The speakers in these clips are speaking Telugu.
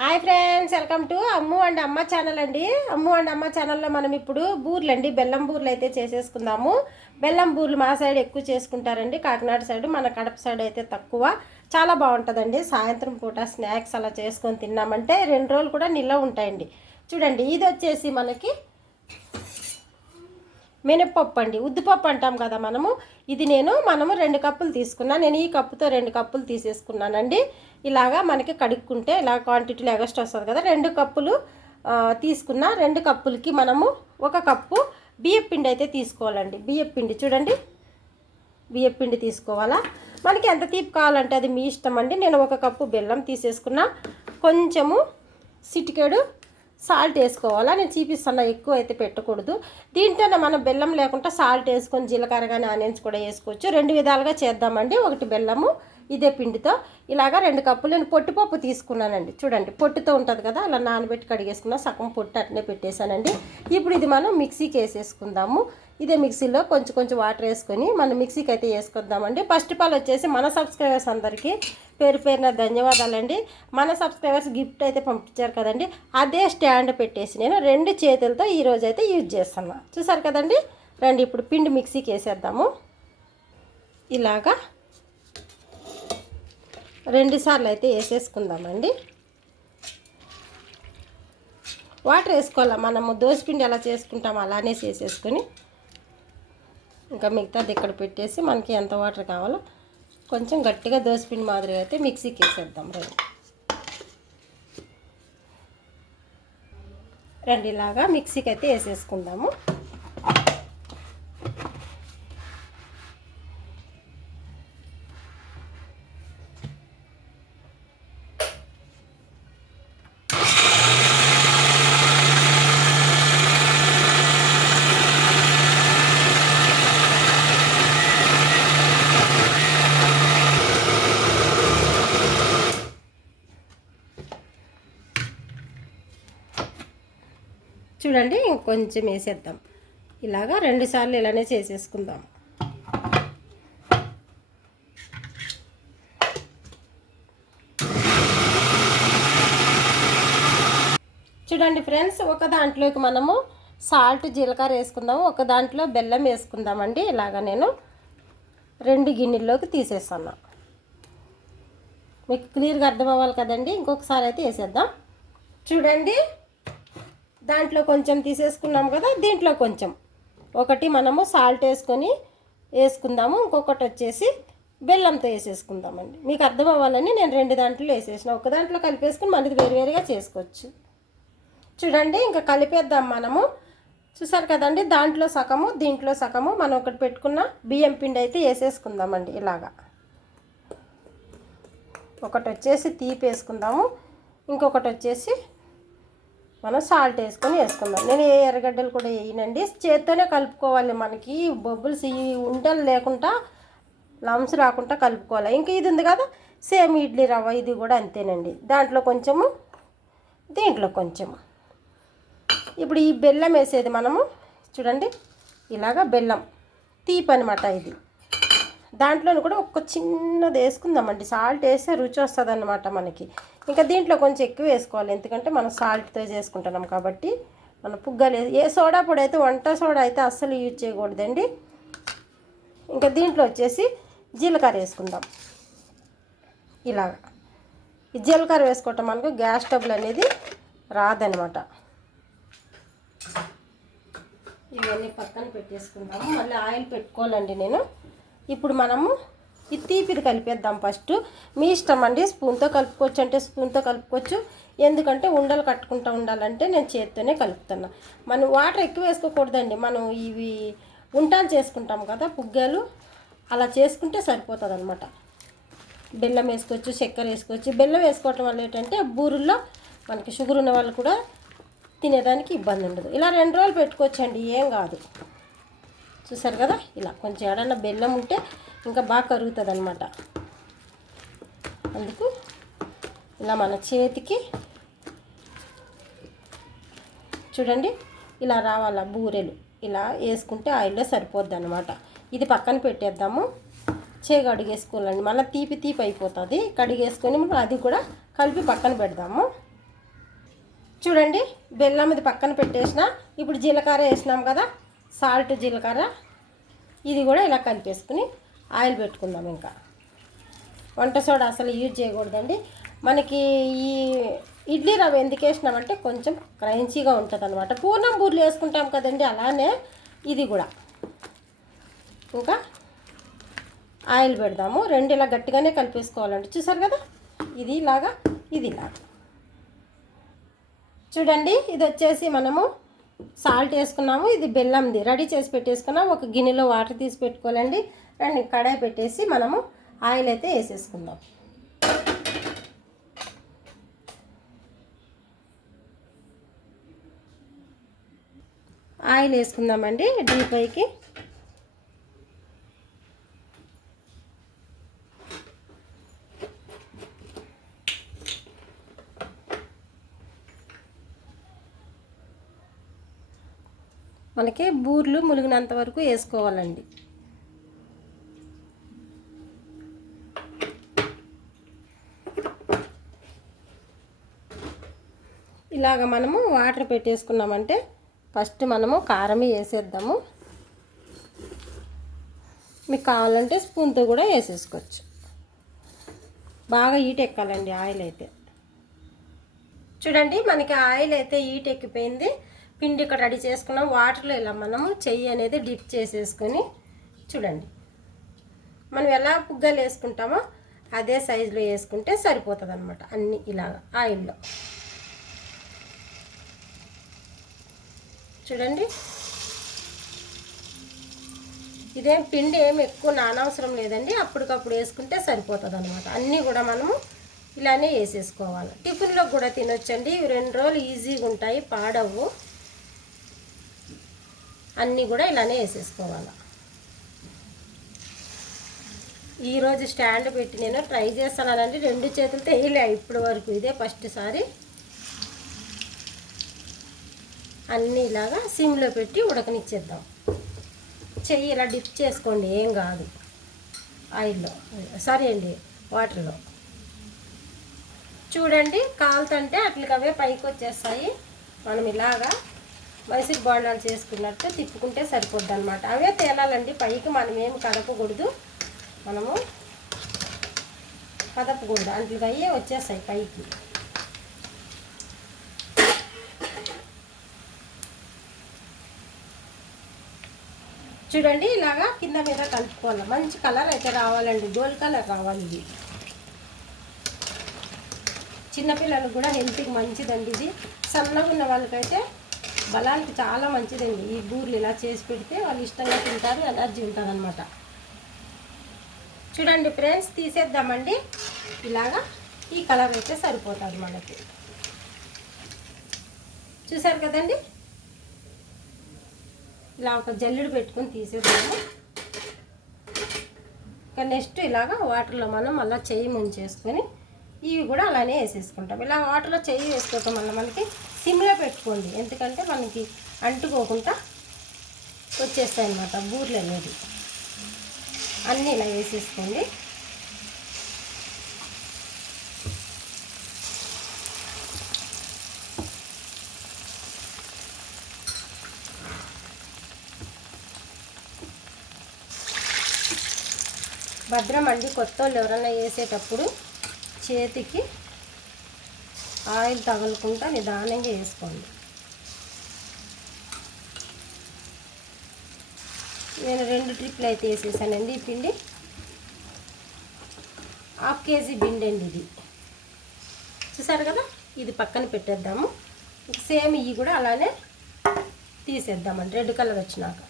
Hi friends, welcome to Ammu and అమ్మ ఛానల్ అండి. అమ్ము అండ్ అమ్మ ఛానల్లో మనం ఇప్పుడు బూర్లు అండి, బెల్లం బూర్లు అయితే చేసేసుకుందాము. బెల్లం బూర్లు మా సైడ్ ఎక్కువ చేసుకుంటారండి, కాకినాడ సైడ్. మన కడప సైడ్ అయితే తక్కువ. చాలా బాగుంటుందండి. సాయంత్రం పూట స్నాక్స్ అలా చేసుకొని తిన్నామంటే 2 రోజులు కూడా నిల్వ ఉంటాయండి. చూడండి, ఇది వచ్చేసి మనకి మినప్పప్పు అండి, ఉద్దిపప్పు అంటాం కదా మనము. ఇది మనము 2 కప్పులు తీసుకున్నాను. నేను ఈ కప్పుతో 2 కప్పులు తీసేసుకున్నానండి. ఇలాగా మనకి కడుక్కుంటే ఇలా క్వాంటిటీలో ఎగస్ట్ వస్తుంది కదా. 2 కప్పులు తీసుకున్న. 2 కప్పులకి మనము 1 కప్పు బియ్యపిండి అయితే తీసుకోవాలండి. బియ్యపిండి చూడండి, బియ్యపిండి తీసుకోవాలా. మనకి ఎంత తీపి కావాలంటే అది మీ ఇష్టం అండి. నేను 1 కప్పు బెల్లం తీసేసుకున్నా. కొంచెము సిటికెడు సాల్ట్ వేసుకోవాలా. నేను చూపిస్తున్నా, ఎక్కువ అయితే పెట్టకూడదు. దీంట్లోనే మనం బెల్లం లేకుండా సాల్ట్ వేసుకొని జీలకర్ర కానీ ఆనియన్స్ కూడా వేసుకోవచ్చు. 2 విధాలుగా చేద్దామండి. ఒకటి బెల్లము ఇదే పిండితో ఇలాగా 2 కప్పులు. నేను పొట్టిపప్పు తీసుకున్నానండి. చూడండి, పొట్టుతో ఉంటుంది కదా, అలా నానబెట్టి కడిగేసుకున్నా. సగం పొట్టు అట్నే పెట్టేశానండి. ఇప్పుడు ఇది మనం మిక్సీకి వేసేసుకుందాము. ఇదే మిక్సీలో కొంచెం కొంచెం వాటర్ వేసుకొని మనం మిక్సీకి అయితే వేసుకుందామండి. ఫస్ట్ ఆఫ్ ఆల్ వచ్చేసి మన సబ్స్క్రైబర్స్ అందరికీ పేరు పేరున ధన్యవాదాలండి. మన సబ్స్క్రైబర్స్ గిఫ్ట్ అయితే పంపించారు కదండి, అదే స్టాండ్ పెట్టేసి నేను 2 చేతులతో ఈరోజు అయితే యూజ్ చేస్తున్నా. చూసారు కదండి. రండి ఇప్పుడు పిండి మిక్సీకి వేసేద్దాము. ఇలాగా 2 సార్లు అయితే వేసేసుకుందామండి. వాటర్ వేసుకోవాలి. మనము దోసపిండి ఎలా చేసుకుంటాము అలానే చేసేసుకొని ఇంకా మిగతాది ఇక్కడ పెట్టేసి మనకి ఎంత వాటర్ కావాలో కొంచెం గట్టిగా దోసపిండి మాదిరిగా అయితే మిక్సీకి వేసేద్దాం. రండి ఇలాగా మిక్సీకి అయితే వేసేసుకుందాము. చూడండి, ఇంకొంచెం వేసేద్దాం. ఇలాగా 2 సార్లు ఇలానే చేసేసుకుందాం. చూడండి ఫ్రెండ్స్, ఒక దాంట్లోకి మనము సాల్ట్ జీలకర్ర వేసుకుందాము, ఒక దాంట్లో బెల్లం వేసుకుందామండి. ఇలాగా నేను 2 గిన్నెల్లోకి తీసేస్తాను. మీకు క్లియర్గా అర్థం అవ్వాలి కదండి. ఇంకొకసారి అయితే వేసేద్దాం. చూడండి, దాంట్లో కొంచెం తీసేసుకున్నాము కదా, దీంట్లో కొంచెం ఒకటి మనము సాల్ట్ వేసుకుందాము. ఇంకొకటి వచ్చేసి బెల్లంతో వేసేసుకుందామండి. మీకు అర్థం అవ్వాలని నేను 2 దాంట్లో వేసేసిన. ఒక దాంట్లో కలిపేసుకుని మనది వేరువేరుగా చేసుకోవచ్చు. చూడండి, ఇంకా కలిపేద్దాం మనము. చూసారు కదండి, దాంట్లో సగము దీంట్లో సగము మనం ఒకటి పెట్టుకున్న బియ్యం పిండి అయితే వేసేసుకుందామండి. ఇలాగా ఒకటి వచ్చేసి తీపి వేసుకుందాము, ఇంకొకటి వచ్చేసి మనం సాల్ట్ వేసుకుందాం. నేను ఏ ఎర్రగడ్డలు కూడా వేయనండి, చేత్తోనే కలుపుకోవాలి. మనకి బొబ్బుల్స్ ఈ ఉండలు లేకుండా లమ్స్ రాకుండా కలుపుకోవాలి. ఇంకా ఇది ఉంది కదా సేమ్ ఇడ్లీ రవ్వ, ఇది కూడా అంతేనండి. దాంట్లో కొంచెము దీంట్లో కొంచెము. ఇప్పుడు ఈ బెల్లం వేసేది మనము చూడండి, ఇలాగా బెల్లం తీపి అనమాట ఇది. దాంట్లోని కూడా ఒక చిన్నది వేసుకుందామండి. సాల్ట్ వేస్తే రుచి వస్తుంది అన్నమాట మనకి. ఇంకా దీంట్లో కొంచెం ఎక్కువ వేసుకోవాలి, ఎందుకంటే మనం సాల్ట్తో చేసుకుంటున్నాం కాబట్టి. మన పుగ్గలు ఏ సోడా పొడి అయితే, వంట సోడా అయితే అస్సలు యూజ్ చేయకూడదండి. ఇంకా దీంట్లో వచ్చేసి జీలకర్ర వేసుకుందాం. ఇలాగా ఈ జీలకర్ర వేసుకోవటం మనకు గ్యాస్ ట్రబుల్ అనేది రాదనమాట. ఇవన్నీ పక్కన పెట్టేసుకుందాము. మళ్ళీ ఆయిల్ పెట్టుకోవాలండి నేను. ఇప్పుడు మనము ఈ తీపిది కలిపేద్దాం. ఫస్ట్ మీ ఇష్టం అండి, స్పూన్తో కలుపుకోవచ్చు అంటే స్పూన్తో కలుపుకోవచ్చు. ఎందుకంటే ఉండలు కట్టుకుంటూ ఉండాలంటే నేను చేత్తోనే కలుపుతున్నా. మనం వాటర్ ఎక్కువ వేసుకోకూడదండి. మనం ఇవి ఉంటాలు చేసుకుంటాం కదా పుగ్గాలు, అలా చేసుకుంటే సరిపోతుంది అనమాట. బెల్లం వేసుకోవచ్చు, చక్కెర వేసుకోవచ్చు. బెల్లం వేసుకోవటం వల్ల ఏంటంటే బూరుల్లో మనకి షుగర్ ఉన్న వాళ్ళు కూడా తినేదానికి ఇబ్బంది ఉండదు. ఇలా 2 రోజులు పెట్టుకోవచ్చు అండి, ఏం కాదు. చూసారు కదా, ఇలా కొంచెం ఏడన్నా బెల్లం ఉంటే ఇంకా బాగా కరుగుతుంది అనమాట. అందుకు ఇలా మన చేతికి చూడండి ఇలా రావాల బూరెలు. ఇలా వేసుకుంటే ఆయిల్లో సరిపోద్ది అనమాట. ఇది పక్కన పెట్టేద్దాము. కడిగేసుకోవాలండి, మళ్ళీ తీపి తీపి అయిపోతుంది. కడిగేసుకొని మనం అది కూడా కలిపి పక్కన పెడదాము. చూడండి బెల్లం ఇది పక్కన పెట్టేసిన. ఇప్పుడు జీలకర్ర వేసినాం కదా, సాల్ట్ జీలకర్ర, ఇది కూడా ఇలా కలిపేసుకుని ఆయిల్ పెట్టుకుందాం. ఇంకా వంట సోడా అసలు యూజ్ చేయకూడదండి. మనకి ఈ ఇడ్లీ రవ్వ ఎందుకు వేసినామంటే కొంచెం క్రంచీగా ఉంటుంది అనమాట. పూర్ణం బూర్లు వేసుకుంటాం కదండి, అలానే ఇది కూడా. ఇంకా ఆయిల్ పెడదాము. రెండు ఇలా గట్టిగానే కలిపేసుకోవాలండి. చూసారు కదా, ఇది ఇలాగా, ఇది ఇలాగా. చూడండి ఇది వచ్చేసి మనము సాల్ట్ వేసుకున్నాము, ఇది బెల్లంది రెడీ చేసి పెట్టేసుకున్నాము. ఒక గిన్నెలో వాటర్ తీసి పెట్టుకోవాలండి. రండి కడాయి పెట్టేసి మనము ఆయిల్ అయితే వేసేసుకుందాం. ఆయిల్ వేసుకుందామండి డీప్ పైకి. మనకి బూర్లు ములిగినంత వరకు వేసుకోవాలండి. ఇలాగ మనము వాటర్ పెట్టేసుకున్నామంటే ఫస్ట్ మనము కారం వేసేద్దాము. మీకు కావాలంటే స్పూన్తో కూడా వేసేసుకోవచ్చు. బాగా హీట్ ఎక్కాలండి ఆయిల్ అయితే. చూడండి మనకి ఆయిల్ అయితే హీట్ ఎక్కిపోయింది. పిండి ఇక్కడ రెడీ చేసుకున్నాం. వాటర్లో ఇలా మనము చెయ్యి అనేది డిప్ చేసేసుకొని, చూడండి మనం ఎలా పుగ్గలు వేసుకుంటామో అదే సైజులో వేసుకుంటే సరిపోతుంది అనమాట. అన్నీ ఇలాగ ఆయిల్లో చూడండి. ఇదేం పిండి ఏమి ఎక్కువ నానవసరం లేదండి, అప్పటికప్పుడు వేసుకుంటే సరిపోతుంది అనమాట. అన్నీ కూడా మనము ఇలానే వేసేసుకోవాలి. టిఫిన్లో కూడా తినొచ్చండి. 2 రోజులు ఈజీగా ఉంటాయి, పాడవు. అన్నీ కూడా ఇలానే వేసేసుకోవాలి. ఈరోజు స్టాండ్ పెట్టి నేను ట్రై చేస్తానండి. 2 చేతులతో వేయలే ఇప్పటి వరకు, ఇదే ఫస్ట్ సారి. అన్నీ ఇలాగా సిమ్లో పెట్టి ఉడకనిచ్చేద్దాం. చెయ్యి ఇలా డిప్ చేసుకోండి, ఏం కాదు. ఆయిల్లో సారీ అండి, వాటర్లో. చూడండి కాలుతుంటే అట్లకవే పైకి వచ్చేస్తాయి. మనం ఇలాగా మైసూర్ బోండాలు చేసుకున్నట్టు తిప్పుకుంటే సరిపోద్ది అనమాట. అవే తేలాలండి పైకి, మనం ఏమి కదపకూడదు. మనము కదపకూడదు, అట్లకి అయ్యే వచ్చేస్తాయి పైకి. చూడండి ఇలాగా కింద మీద కలుపుకోవాలి. మంచి కలర్ అయితే రావాలండి, గోల్డ్ కలర్ రావాలి. ఇది చిన్నపిల్లలకు కూడా హెల్త్కి మంచిదండి. ఇది సన్నగా ఉన్న వాళ్ళకైతే బలానికి చాలా మంచిదండి. ఈ బూర్లు ఇలా చేసి పెడితే వాళ్ళు ఇష్టంగా తింటారు, ఎనర్జీ ఉంటుంది అనమాట. చూడండి ఫ్రెండ్స్, తీసేద్దామండి. ఇలాగా ఈ కలర్ అయితే సరిపోతుంది మనకి. చూసారు కదండి, ఇలా ఒక జల్లెడు పెట్టుకొని తీసేద్దాము. ఇంకా నెక్స్ట్ ఇలాగా వాటర్లో మనం మళ్ళీ చెయ్యి ముంచేసుకొని ఇవి కూడా అలానే వేసేసుకుంటాం. ఇలా వాటర్లో చెయ్యి వేసుకోవటం వల్ల మనకి సిమ్లో పెట్టుకోండి, ఎందుకంటే మనకి అంటుకోకుండా వచ్చేస్తాయి అన్నమాట బూర్లు అనేది. అన్నీ ఇలా వేసేసుకోండి. భద్రం అండి, కొత్త వాళ్ళు ఎవరైనా వేసేటప్పుడు చేతికి ఆయిల్ తగలకుండా నిదానంగా వేసుకోండి. నేను 2 ట్రిప్లు అయితే వేసేసానండి. ఈ పిండి 1/2 కేజీ పిండి అండి ఇది. చూసారు కదా, ఇది పక్కన పెట్టేద్దాము. సేమ్ ఇవి కూడా అలానే తీసేద్దామండి రెడ్ కలర్ వచ్చినాక.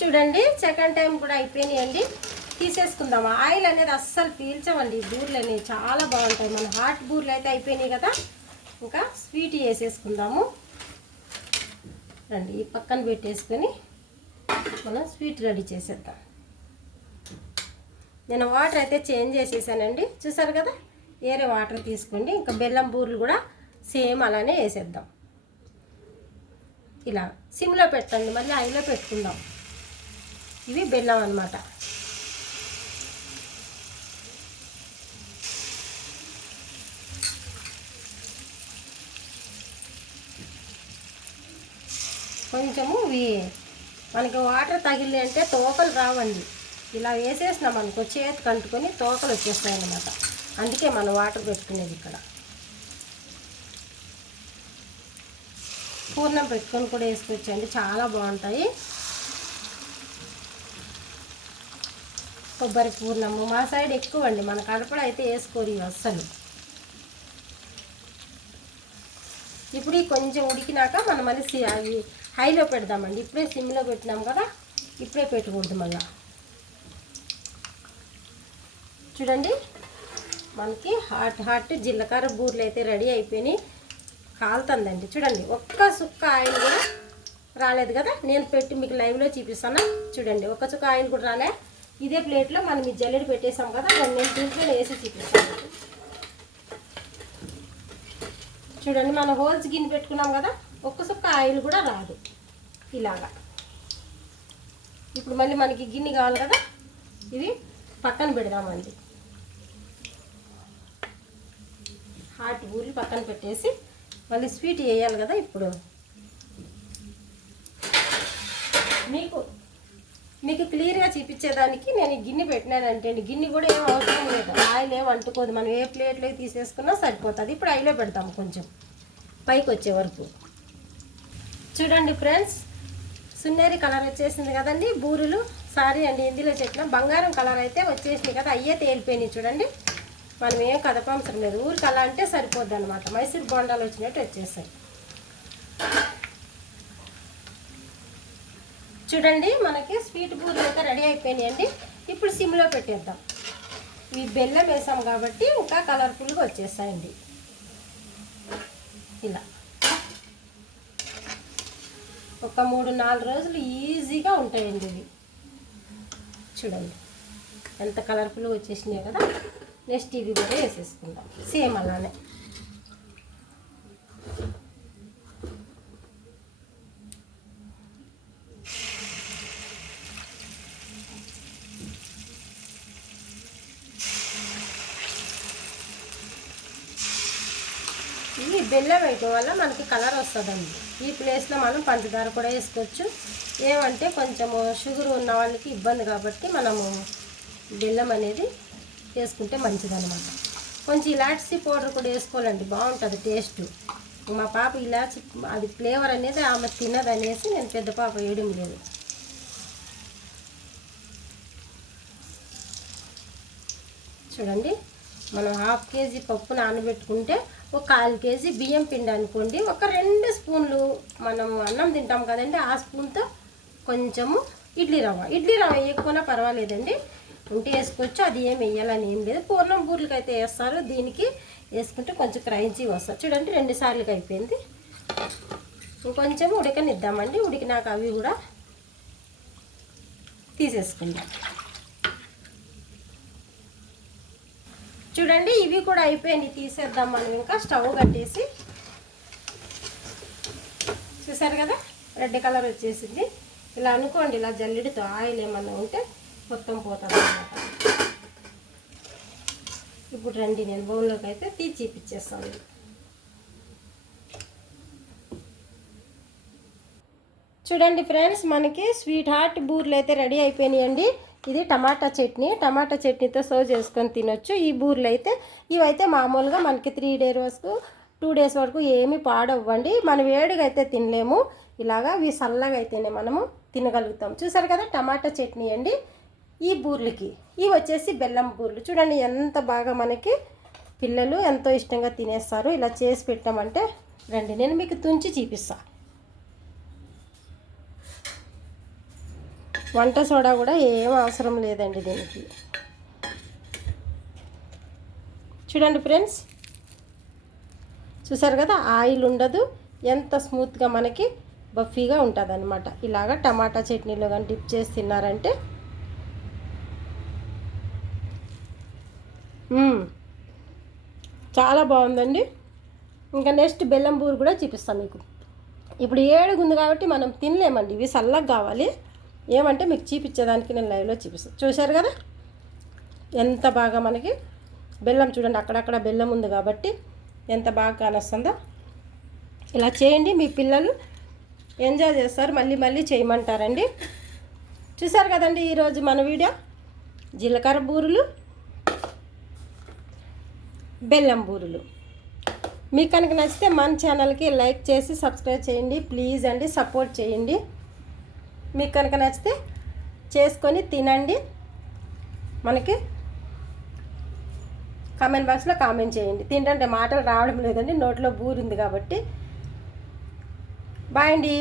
చూడండి సెకండ్ టైం కూడా అయిపోయినాయండి, తీసేసుకుందాము. ఆయిల్ అనేది అస్సలు పీల్చవండి ఈ బూర్లు అనేవి, చాలా బాగుంటాయి. మన హాట్ బూర్లు అయితే అయిపోయినాయి కదా, ఇంకా స్వీట్ వేసేసుకుందాము. రండి ఈ పక్కన పెట్టేసుకొని మనం స్వీట్ రెడీ చేసేద్దాం. నేను వాటర్ అయితే చేంజ్ చేసేసానండి, చూసారు కదా. వేరే వాటర్ తీసుకోండి. ఇంకా బెల్లం బూర్లు కూడా సేమ్ అలానే వేసేద్దాం. ఇలా సిమ్లో పెట్టండి, మళ్ళీ హైలో పెట్టుకుందాం. ఇవి బెల్లం అన్నమాట. కొంచెము ఇవి మనకి వాటర్ తగిలి అంటే తోకలు రావండి. ఇలా వేసేసినాం అనుకో చేతికి అంటుకొని తోకలు వచ్చేస్తాయి అన్నమాట. అందుకే మనం వాటర్ పెట్టుకునేది. ఇక్కడ పూర్ణం పెట్టుకొని కూడా వేసుకొచ్చండి, చాలా బాగుంటాయి. కొబ్బరి పూర్ణము మా సైడ్ ఎక్కువ అండి, మన కడపడ అయితే వేసుకోరు అస్సలు. ఇప్పుడు కొంచెం ఉడికినాక మనం మళ్ళీ అవి హైలో పెడదామండి. ఇప్పుడే సిమ్లో పెట్టినాం కదా, ఇప్పుడే పెట్టకూడదు మళ్ళీ. చూడండి మనకి హాట్ జీలకర్ర బూరెలు అయితే రెడీ అయిపోయినాయి. కాలుతుందండి చూడండి, ఒక్క సుక్క ఆయిల్ కూడా రాలేదు కదా. నేను పెట్టి మీకు లైవ్లో చూపిస్తాను చూడండి, ఒక్క చుక్క ఆయిల్ కూడా రాలే. ఇదే ప్లేట్లో మనం ఈ జల్లెడ పెట్టేసాం కదా, నేను దీంట్లో వేసి చూపిస్తాను. చూడండి మనం హోల్స్ గిన్నె పెట్టుకున్నాం కదా, ఒక్క సుక్క ఆయిల్ కూడా రాదు ఇలాగా. ఇప్పుడు మళ్ళీ మనకి గిన్నె కావాలి కదా, ఇది పక్కన పెడదామండి. హాట్ బూరెలు పక్కన పెట్టేసి మళ్ళీ స్వీట్ వేయాలి కదా. ఇప్పుడు మీకు క్లియర్గా చూపించేదానికి నేను ఈ గిన్నె పెట్టినానంటే గిన్నె కూడా ఏం అవసరం లేదు, ఆయిల్ ఏం అంటుకోదు. మనం ఏ ప్లేట్లో తీసేసుకున్నా సరిపోతుంది. ఇప్పుడు ఆయిల్లో పెడతాము కొంచెం పైకి వచ్చే వరకు. చూడండి ఫ్రెండ్స్, సున్నేరి కలర్ వచ్చేసింది కదండి బూరెలు. సారీ అండి హిందీలో చెప్పిన బంగారం కలర్ అయితే వచ్చేసింది కదా, అయ్యే తేలిపోయినాయి చూడండి. మనం ఏం కదపవసరం లేదు, ఊరికి అలా అంటే సరిపోద్ది అనమాట. మైసూర్ బోండాలు వచ్చినట్టు వచ్చేసాయి. చూడండి మనకి స్వీట్ బూరెలు అయితే రెడీ అయిపోయినాయండి. ఇప్పుడు సిమ్లో పెట్టేద్దాం. ఇవి బెల్లం వేసాం కాబట్టి ఇంకా కలర్ఫుల్గా వచ్చేసాయండి. ఇలా ఒక 3-4 రోజులు ఈజీగా ఉంటాయండి ఇవి. చూడండి ఎంత కలర్ఫుల్గా వచ్చేసినాయి కదా. నెక్స్ట్ ఇవి కూడా వేసేసుకుందాం సేమ్ అలానే. ఇది బెల్లం వేయటం వల్ల మనకి కలర్ వస్తుందండి. ఈ ప్లేస్లో మనం పంచదార కూడా వేసుకోవచ్చు. ఏమంటే కొంచెము షుగర్ ఉన్న వాళ్ళకి ఇబ్బంది కాబట్టి మనము బెల్లం అనేది వేసుకుంటే మంచిదన్నమాట. కొంచెం ఇలాచి పౌడర్ కూడా వేసుకోవాలండి, బాగుంటుంది టేస్ట్. మా పాప ఇలాచి అది ఫ్లేవర్ అనేది ఆమె తినదనేసి నేను పెద్ద పాప వేయడం లేదు. చూడండి మనం 1/2 కేజీ పప్పు నానబెట్టుకుంటే ఒక 1/4 కేజీ బియ్యం పిండి అనుకోండి, ఒక 2 స్పూన్లు మనము అన్నం తింటాం కదండి, ఆ స్పూన్తో కొంచెము ఇడ్లీ రవ్వ వేయకపోయినా పర్వాలేదండి, ఉంటే వేసుకోవచ్చు. అది ఏం వేయాలని ఏం లేదు. పూర్ణం బూరెలకి అయితే వేస్తారు, దీనికి వేసుకుంటే కొంచెం క్రంచీ వస్తుంది. చూడండి 2 సార్లుగా అయిపోయింది. ఇంకొంచెం ఉడకనిద్దామండి. ఉడికినాక అవి కూడా తీసేసుకుందాం. చూడండి ఇవి కూడా అయిపోయింది, తీసేద్దాం మనం. ఇంకా స్టవ్ కట్టేసి చూసారు కదా రెడ్ కలర్ వచ్చేసింది. ఇలా అనుకోండి, ఇలా జల్లెడితో ఆయిల్ ఏమన్నా ఉంటే మొత్తం పోతుంది అన్నమాట. ఇప్పుడు రండి నేను బౌల్లోకి అయితే తీసి చూపించేస్తాను. చూడండి ఫ్రెండ్స్, మనకి స్వీట్ హార్ట్ బూరెలు అయితే రెడీ అయిపోయినాయండి. ఇది టమాటా చట్నీతో సర్వ్ చేసుకొని తినొచ్చు. ఈ బూరెలు అయితే ఇవైతే మామూలుగా మనకి 3 days వరకు 2 days వరకు ఏమీ పాడవ్వండి. మనం వేడిగా అయితే తినలేము, ఇలాగా ఇవి చల్లగా అయితేనే మనము తినగలుగుతాం. చూసారు కదా టమాటా చట్నీ అండి ఈ బూరెలకి. ఇవి వచ్చేసి బెల్లం బూరెలు. చూడండి ఎంత బాగా మనకి పిల్లలు ఎంతో ఇష్టంగా తినేస్తారు. ఇలా చేసి పెట్టామంటే రండి నేను మీకు తుంచి చూపిస్తాను. వంట సోడా కూడా ఏం అవసరం లేదండి దీనికి. చూడండి ఫ్రెండ్స్, చూసారు కదా ఆయిల్ ఉండదు, ఎంత స్మూత్గా మనకి బఫీగా ఉంటుంది అనమాట. ఇలాగ టమాటా చట్నీలో కానీ డిప్ చేసి తిన్నారంటే చాలా బాగుందండి. ఇంకా నెక్స్ట్ బెల్లం బూరు కూడా చూపిస్తాను మీకు. ఇప్పుడు ఏడుగుంది కాబట్టి మనం తినలేమండి, ఇవి చల్లగా కావాలి. ఏమంటే మీకు చూపించేదానికి నేను లైవ్లో చూపిస్తాను. చూశారు కదా ఎంత బాగా మనకి బెల్లం చూడండి, అక్కడక్కడ బెల్లం ఉంది కాబట్టి ఎంత బాగా కానొస్తుందో. ఇలా చేయండి, మీ పిల్లలు ఎంజాయ్ చేస్తారు, మళ్ళీ మళ్ళీ చేయమంటారండి. చూసారు కదండి ఈరోజు మన వీడియో జీలకర్ర బూరెలు, బెల్లం బూరెలు. మీకు కనుక నచ్చితే మన ఛానల్కి లైక్ చేసి సబ్స్క్రైబ్ చేయండి ప్లీజ్ అండి, సపోర్ట్ చేయండి. మీకు కనుక నచ్చితే చేసుకొని తినండి. మనకి కామెంట్ బాక్స్లో కామెంట్ చేయండి. తింటే మాటలు రావడం లేదండి, నోట్లో బూరింది కాబట్టి. బాయ్ అండి.